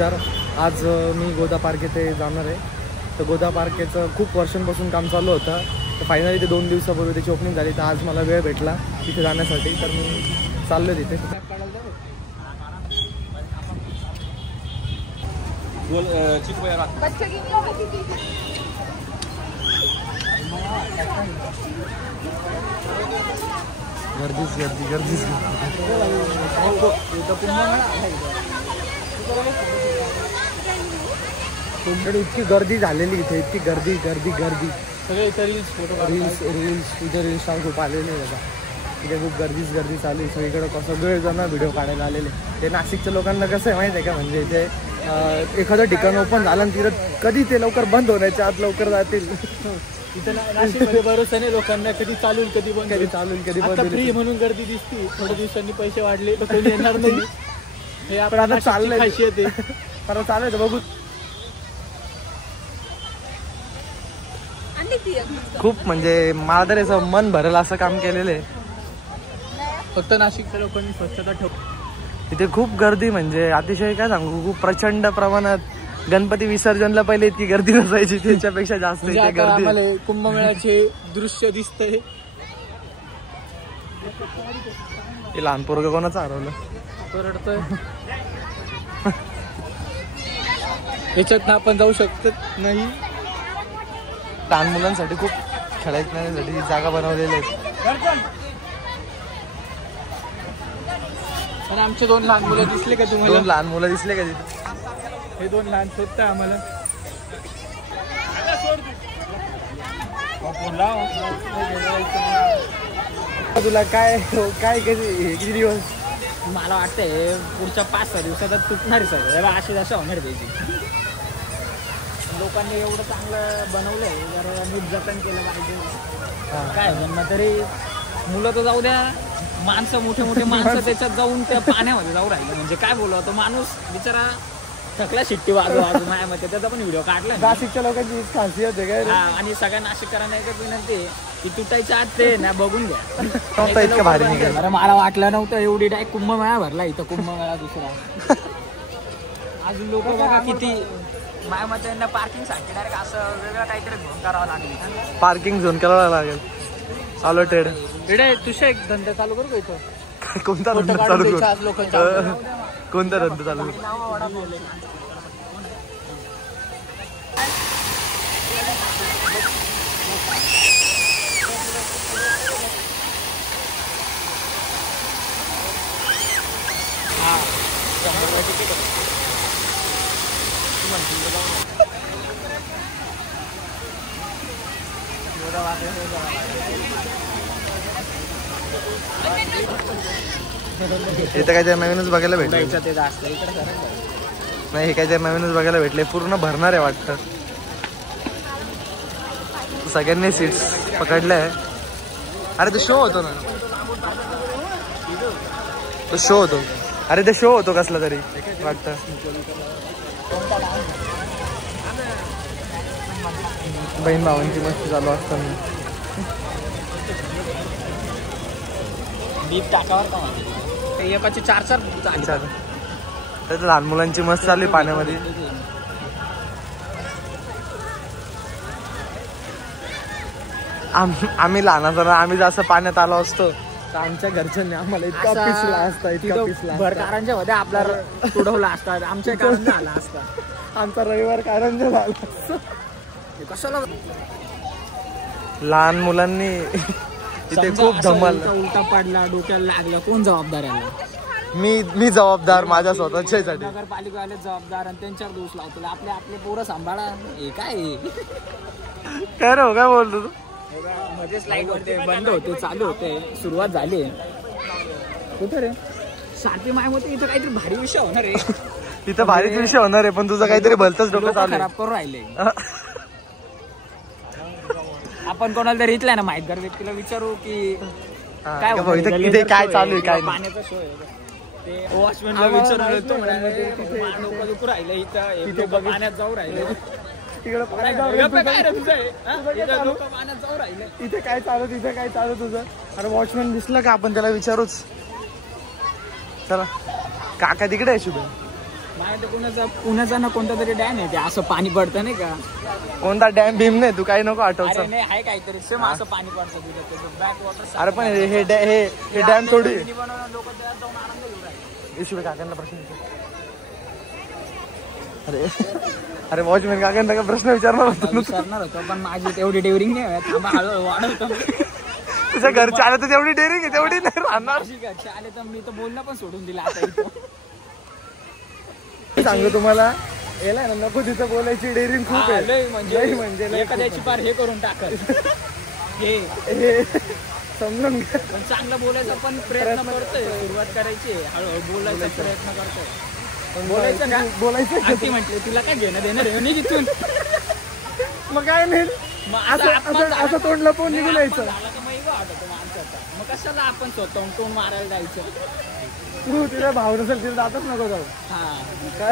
तुषार. आज मी गोदा पार्क येथे जाणार आहे. तर गोदा पार्क याचं खूप वर्षांपासून काम चालू होतं. तर फायनली ते 2 दिवसापूर्वी त्याची ओपनिंग झाली. तर आज मला वेळ भेटला तिथे जाण्यासाठी. तर मी चाललो तिथे. गर्दीच गर्दी गर्दीच तुमच्याकडे इतकी गर्दी झालेली इथे, इतकी गर्दी गर्दी गर्दी. सगळे इथे रील्स इथे रील्स स्टार खूप आलेले आहे. इथे खूप गर्दीच गर्दी चालू आहे सगळीकडे. सगळेजण व्हिडिओ काढायला आलेले. ते नाशिकच्या लोकांना कसं आहे माहिती आहे का, म्हणजे इथे एखादं ठिकाण ओपन झालं आणि तिथं कधी ते लवकर बंद होण्याच्या आत लवकर जातील. इथं नाशिकमध्ये भरोसा नाही लोकांना, कधी चालू कधी बंद, कधी चालू कधी बंद. फ्री म्हणून गर्दी दिसती. थोड्या दिवसांनी पैसे वाढले तर कोणी येणार नाही. हे आपण आता चाललंय खासियत आहे. आता चाललंय बघू. खूप म्हणजे मला तरी असं मन भरेल असं काम केलेलं आहे. फक्त नाशिकच्या लोकांनी स्वच्छता ठेव. इथे खूप गर्दी, म्हणजे अतिशय काय सांगू, खूप प्रचंड प्रमाणात. गणपती विसर्जनला पहिले इतकी गर्दी नसायची, त्याच्यापेक्षा जास्त इथे गर्दी. आम्हाला कुंभमेळ्याचे दृश्य दिसतंय. ते लहान पोरगं कोणाचं हरवलं रडतोय. याच्यात आपण जाऊ शकत नाही. लहान मुलांसाठी खूप खेळण्यासाठी जागा बनवलेल्या आहेत. आणि आमचे 2 लहान मुलं दिसले का तुम्हाला? 2 लहान मुलं दिसले का तिथे? हे 2 लहान शोधताय आम्हाला. तुला काय काय किती दिवस? मला वाटतंय पुढच्या 5-6 दिवसात तुटणार सर. अशी जसं होणार त्याची. लोकांनी एवढं चांगलं बनवलंय, जरा नीट जतन केलं पाहिजे. काय म्हणणं तरी मुलं तर जाऊ द्या, माणसं मोठे मोठे माणसं त्याच्यात जाऊन त्या पाण्यामध्ये जाऊ राहिले. म्हणजे काय बोलू, तो माणूस बिचारा थकला शिट्टी वाजू मायामध्ये. त्याचा पण व्हिडिओ काढला. नाशिकच्या लोकांची खासियत आहे काय. आणि सगळ्या नाशिककरांना एकच विनंती आहे की तुटायच्या आत ते ना बघून घ्या. इतकं भारी निघेल. अरे मला वाटलं नव्हतं एवढी डायरेक्ट कुंभमेळा भरला इथं. कुंभमेळा दुसरा. अजून लोक बघा किती. माझ्या मते त्यांना पार्किंग साठी डायरेक्ट असं वेगळं काहीतरी झोन करावं लागेल. पार्किंग झोन करावं लागेल. अलॉटेड. इकडे तुझे एक धंदा चालू करू का इथं? कोणता धंदा चालू करू? लोकांचा कोणता धंदा चालू करू? इथं काहीतरी नवीनच बघायला भेटलं. नाही, हे काहीतरी नवीनच बघायला भेटले. पूर्ण भरणार आहे वाटतं. सगळ्यांनी सीट्स पकडल्या आहे. अरे तो शो होतो ना, तो शो होतो. अरे ते शो होतो कसला तरी वाटतं. बहीण भावांची मस्ती चालू असताना बीप टाकावर का एकाचे 4-4 तर लहान मुलांची मस्त चालू आहे पाण्यामध्ये. आम्ही लहान असताना आम्ही जसं पाण्यात आलो असतो तर आमच्या घरच्यांनी आम्हाला इतका पिसला असता, इतका पिसला. भरकारांच्या मध्ये आपला तुडवला असता. आमच्या कारंजा आला असता. आमचा रविवार कारंजा झाला. कशाला लहान मुलांनी इथे खूप धमाल. उलटा पडला, डोक्याला लागला, कोण जबाबदार याला? मी जबाबदार माझ्या स्वतःच्यासाठी. नगरपालिकावाले जबाबदार आणि त्यांच्यावर दोष लावतो. आपले पोरं सांभाळा. हे काय काय रे, काय बोलतो तू? मध्येच लाईट होते, बंद होते, चालू होते, सुरुवात झाली. कुठे रे सारखी माय होते. इथं काहीतरी भारी विषय होणार आहे. इथं भारीच विषय होणार आहे, पण तुझं काहीतरी भलतंच डोकं चालू खराब करून राहिले. आपण कोणाला तरी इथल्या ना माहितगार व्यक्तीला विचारू की काय इथे काय चालू आहे, काय पाण्याचा शो आहे. ते वॉचमॅनला विचारलं तो डोकं दुखू राहिलं. इथे पाण्यात जाऊ राहिले. इथे काय चालू, तिथे काय चालू तुझं? अरे वॉचमॅन दिसलं का? आपण त्याला विचारूच. चला काका तिकडे आहे शुभ. माहिती पुण्याचा ना कोणता तरी डॅम आहे ते असं पाणी पडतं नाही का. कोणता डॅम भीम नाही तू काही नको आठवत. अरे नाही आहे काहीतरी सेम असं पाणी पडतं तिथे बॅक वॉटर. अरे पण हे डॅम थोडी लोक त्यात जाऊन आनंद घेऊन राहिले. ईश्वर काकांना प्रश्न विचार. अरे वॉचमॅन काकांना का प्रश्न विचारणार होतो पण माझी तेवढी डेअरिंग नाही आहे. थांबा हळूहळू वाढवतो. तुझ्या घरच्या आलं तर तेवढी डेअरिंग आहे तेवढी नाही राहणार. घरचे आले तर मी तर बोलणं पण सोडून दिलं आता इथं. सांगू तुम्हाला याला ना नको तिथं बोलायची डेअरिंग खूप आहे. म्हणजे एखाद्याची पार हे करून टाकल. हे समजून घ्या. पण चांगलं बोलायचा पण प्रयत्न करतोय. सुरुवात करायची हळूहळू बोलायचा प्रयत्न करतोय. बोलायचं का बोलायचं म्हटले तुला काय घेणं देणार आहे नाही तिथून. मग काय नाही असं तोंड लपवून निघून यायचं. मग कशाला आपण स्वतःहून तोंड मारायला जायचं. तू तिला भाव नसेल तिला जातच नको जाऊ. हा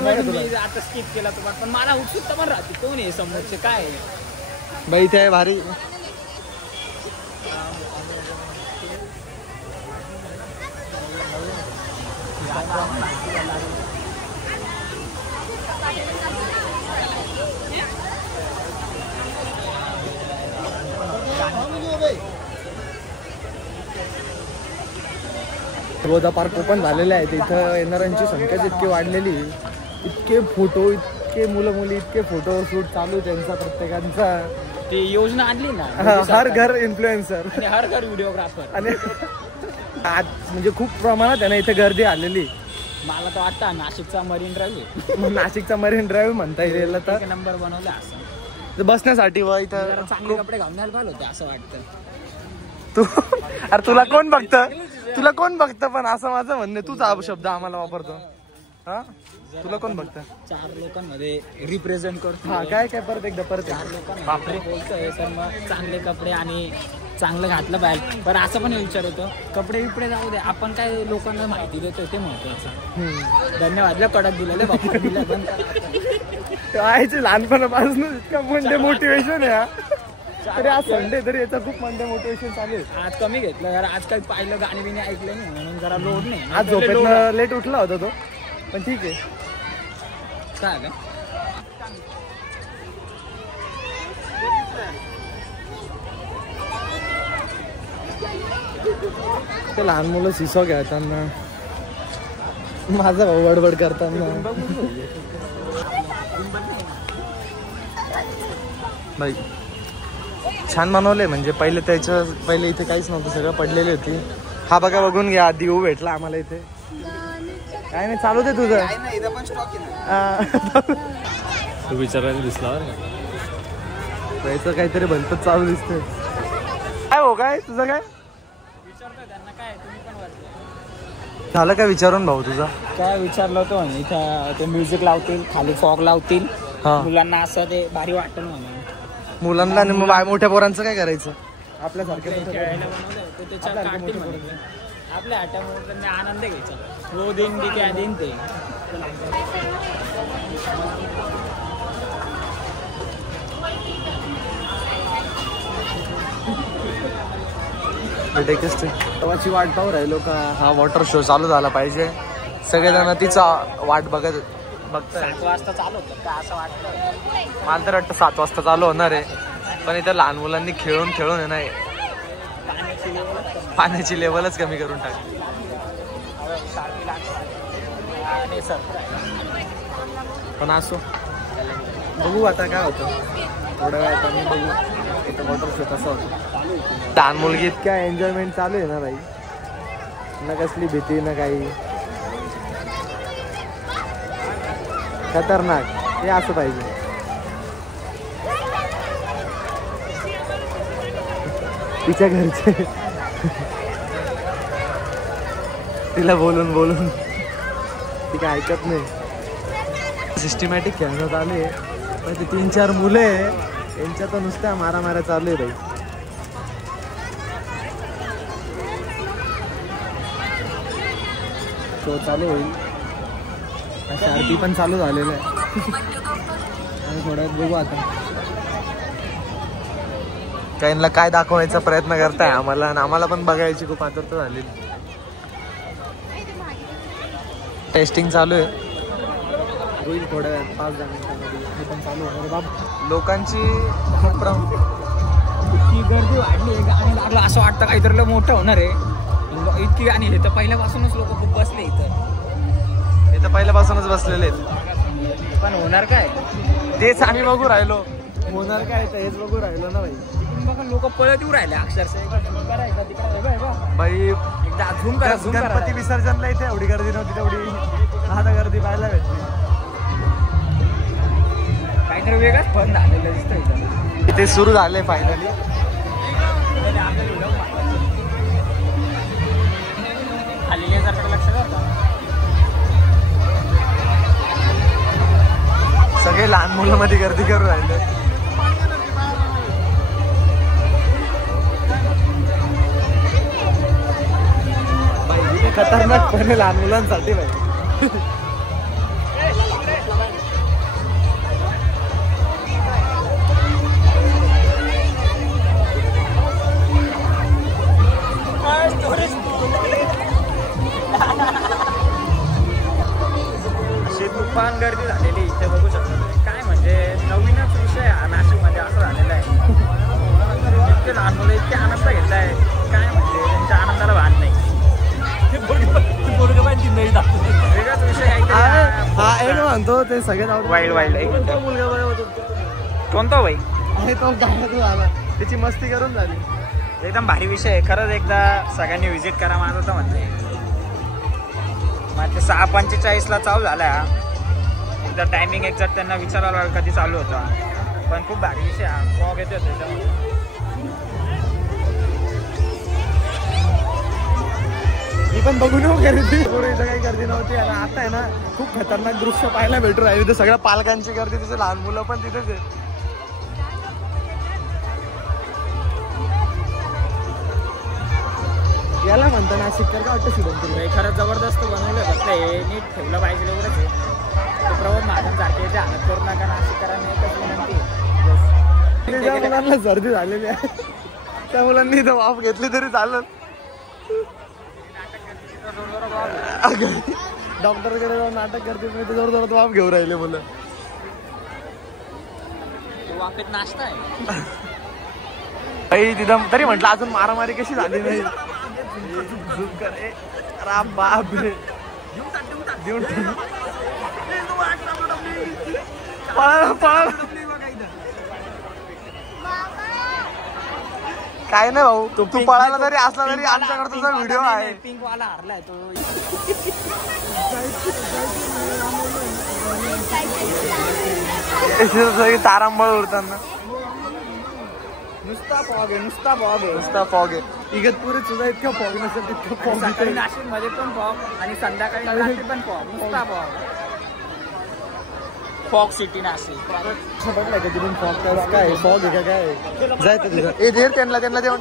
मी आता स्किप केला तुम्हाला पण मला उत्सुकता पण राहते कोण आहे समोरचे काय आहे. बाई ते भारी. रोजा पार्क ओपन झालेले आहे. इथं येणाऱ्यांची संख्याच इतकी वाढलेली. इतके फोटो इतके मुलं मुली इतके फोटो शूट चालू त्यांचा प्रत्येकांचा. ती योजना आणली ना हर घर इन्फ्लुएन्सर आणि हर घर व्हिडिओग्राफर. आणि आज म्हणजे खूप प्रमाणात आहे ना इथे गर्दी आलेली. मला तर वाटतं नाशिकचा मरीन ड्राईव्ह. नाशिकचा मरीन ड्राईव्ह म्हणता येईल तर नंबर बनवला असं बसण्यासाठी. व इथं चांगले कपडे घालण्याला पाहिजे होते असं वाटतं. तू अरे तुला कोण बघतं पण असं माझं म्हणणं तूच हा शब्द आम्हाला वापरतो. हा तुला कोण बघतं. 4 लोकांमध्ये रिप्रेझेंट करतो. हा काय परत एकदा 4 लोकांना बोलतोय तर मग चांगले कपडे आणि चांगलं घातलं पाहिजे. पण असं पण विचार होतो कपडे बिपडे जाऊ दे आपण काय लोकांना माहिती देतोय ते महत्वाचं. धन्यवाद कडक दिलेलं बाबा दिलं पण आहे लहानपणापासून इतका मंडे मोटिवेशन आहे. तरी आज संडे तरी याचा खूप मंडे मोटिवेशन चालू आहे. आज कमी घेतलं यार. आज काही पाहिलं गाणी बिणी ऐकलं नाही म्हणून जरा लोड नाही. आज झोपेतनं लेट उठला होता तो पण ठीक आहे. काय आलं ते लहान मुलं सिसो खेळताना माझा भाऊ बडबड करताना. बाई छान बनवले. म्हणजे पहिले इथे काहीच नव्हतं सगळं पडलेली होती. हा बघा बघून घ्या. दिवू भेटला आम्हाला इथे. काय नाही चालू दे तुझं. तू विचारायला दिसला याचं काहीतरी भलतच चालू दिसतंय. काय हो काय तुझं काय झालं काय विचारून भाऊ तुझा. काय विचारलं होतं म्हणे इथं ते म्युझिक लावतील खाली फॉग लावतील मुलांना असं ते भारी वाटतं म्हणून. मुलांना आणि मोठ्या पोरांचं काय करायचं आपल्यासारख्या खेळायला बनवलं त्याच्या काढतील म्हणे. आपल्या आट्यामुळे त्यांनी आनंद घ्यायचा. वो दिन दी क्या दिन ते. तेव्हाची वाट पाहू राहिलो का हा वॉटर शो चालू झाला पाहिजे. सगळेजण तिचा वाट बघत 7 वाजता चालू होतं का असं वाटतं. मला तर वाटतं 7 वाजता चालू होणार आहे. पण इथं लहान मुलांनी खेळून आहे ना पाण्याची लेवलच कमी करून टाकली. पण असो बघू आता काय होतं. थोड्या वेळात आम्ही बघू इथं वॉटर शो कसा होतो. लहान मुलगी इतक्या एन्जॉयमेंट चालू आहे ना बाई. ना कसली भीती ना काही. खतरनाक हे असं पाहिजे. तिच्या घरचे तिला बोलून ती काय ऐकत नाही. सिस्टमॅटिक खेळणं चालू आहे. पण ते 3-4 मुलं आहे यांच्या तर नुसत्या मारामाऱ्या चालू आहे बाई. तो चालू होईल. आरती पण चालू झालेलं आहे. आणि थोड्यात बघू आता काहींना काय दाखवण्याचा प्रयत्न करताय आम्हाला. आणि आम्हाला पण बघायची खूप आतुरता झालेली. टेस्टिंग चालू आहे. होईल थोड्या वेळात 5-10 मिनिटांमध्ये हे पण चालू होणार बाब. लोकांची खूप इतकी गर्दी वाढली, गाणी लागलं असं वाटतं काहीतरी लय मोठं होणार आहे. इतकी गाणी हे तर पहिल्यापासूनच लोक खूप बसले इथं. हे तर पहिल्यापासूनच बसलेले आहेत, पण होणार काय तेच आम्ही बघू राहिलो. होणार काय तर हेच बघू राहिलो ना भाई. तिकडून बघा लोक पळत येऊ राहिले अक्षरशः. बाई एकदा झूम करा, झूम करा. गणपती विसर्जनला इथे एवढी गर्दी नव्हती, तेवढी आता गर्दी पाहायला भेटली. काहीतरी वेगळंच फन झालेलं दिसतंय इथं. इथे सुरू झाले फायनली. खाली जर लक्ष करता सगळे लहान मुलं मध्ये गर्दी करू राहिले. भाई खतरनाक पण लहान मुलांसाठी भाई. तुफान गर्दी झालेली इथे बघू शकतो. काय म्हणजे नवीनच विषय हा नाशिकमध्ये असं झालेला आहे. इतके लहान मुलं इतके आनंद घेत आहे, काय म्हणजे त्यांच्या आनंदाला भान नाही. वेगळाच विषय हा एक म्हणतो ते सगळे वाईल्ड वाईल्ड. एक कोणता भाई आहे तो गावातून आला, त्याची मस्ती करून झाली. एकदम भारी विषय आहे खरंच. एकदा सगळ्यांनी व्हिजिट करा माझं तर म्हणते. मग ते 6:45 चालू झाला. एकदा टायमिंग एक्झॅक्ट त्यांना विचारायला कधी चालू होता, पण खूप भारी विषय हा. फॉग येतो त्याच्यामध्ये. मी पण बघून गर्दी, इथं काही गर्दी नव्हती. आणि आता आहे ना खूप खतरनाक दृश्य पाहायला भेटू राहिले. तिथे सगळ्या पालकांची गर्दी, तिथे लहान मुलं पण तिथेच आहे. याला म्हणतो ना शिक्कर का वाटतं शिवमपुरी. खरंच जबरदस्त बनवलं. फक्त हे नीट ठेवलं पाहिजे एवढंच आहे. ते प्रवण महाजनसारखे ते हात करू नका नाशिककरांनी एकच विनंती. ज्या मुलांना सर्दी झालेली आहे त्या मुलांनी इथं वाफ घेतली तरी चालत. डॉक्टरकडे जाऊन नाटक करते, मी जोर जोरात वाफ घेऊ राहिले मुलं. वाफेत नाश्ता आहे तिथं तरी म्हटलं अजून मारामारी कशी झाली नाही. बाप रे देऊन काय नाही भाऊ, तू पळायला तरी असला तरी आमच्याकडे तुझा व्हिडिओ आहे. पिंक वाला हरलाय तो. तारांबळ उडताना नुसता फॉग आहे, नुसता फॉग आहे, नुसता फॉग आहे. इगतपुरीत सुद्धा इतकं फॉग नसेल तितकं फॉग. सकाळी नाशिक मध्ये पण फॉग आणि संध्याकाळी रात्री पण फॉग. नुसता फॉग. Fog city Nashik. छपटलाय का तिथून फॉग? काय फॉग आहे का काय? जायचं तिथं ए देर त्यांना देऊन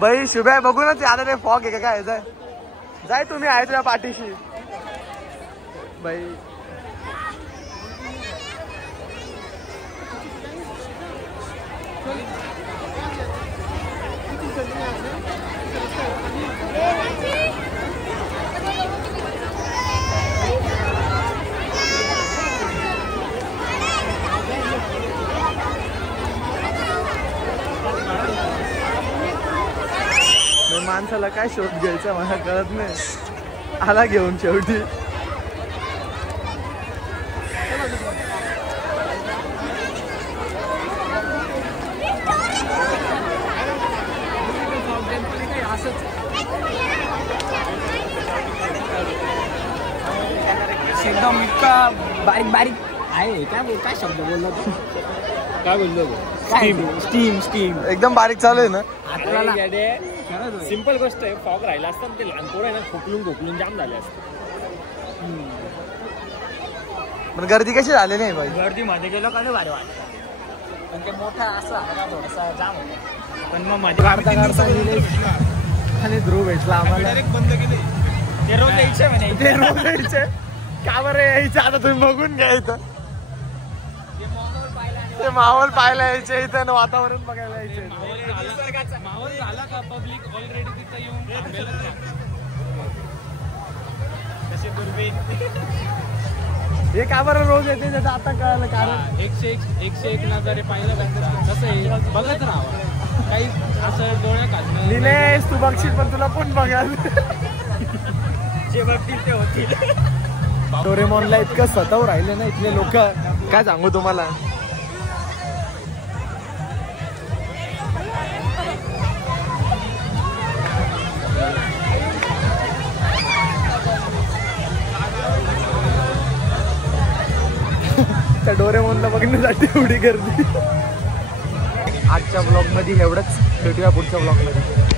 बाई शुभ्या बघू ना ते आता ते फॉग आहे का काय. जाय जाय तुम्ही आहे तुझ्या पाठीशी बाई. माणसाला काय शोध घ्यायचा मला कळत नाही. आला घेऊन शेवटी. एकदम इतका बारीक बारीक आहे. काय शब्द बोलला तू? काय बोललो? स्टीम स्टीम एकदम बारीक चालू आहे ना. सिंपल गोष्ट आहे. फॉग राहिला असता ते लहान पोरं आहे ना खोकलून जाम झाले असते. पण गर्दी कशी झाली नाही बाई. गर्दीमध्ये गेलो का भारी वाटतं, पण ते मोठा असं आला थोडासा जाम होता. पण मग मध्ये काढता आणि ध्रुव भेटला आम्हाला. बंद केले ते रोज यायचे म्हणे. ते रोज यायचे का बरं यायचं आता तुम्ही बघून घ्या. इथं ते माहोल पाहायला यायचे, इथं वातावरण बघायला यायचे. माहोल झाला का पब्लिक ऑलरेडी तिथं येऊन हे का बरं रोज येते त्याचं आता कळालं कारण 101 नजारे पाहिलं पाहिजे कसं आहे बघत राहावं काही असं डोळ्या घालणं निलेश तू बघशील पण तुला कोण बघाल जे बघतील ते होतील. डोरेमॉनला इतकं सताव राहिले ना इथले लोक काय सांगू तुम्हाला. त्या डोरेमॉनला बघण्यासाठी एवढी गर्दी. आजच्या ब्लॉग मध्ये एवढंच, भेटूया पुढच्या ब्लॉग मध्ये.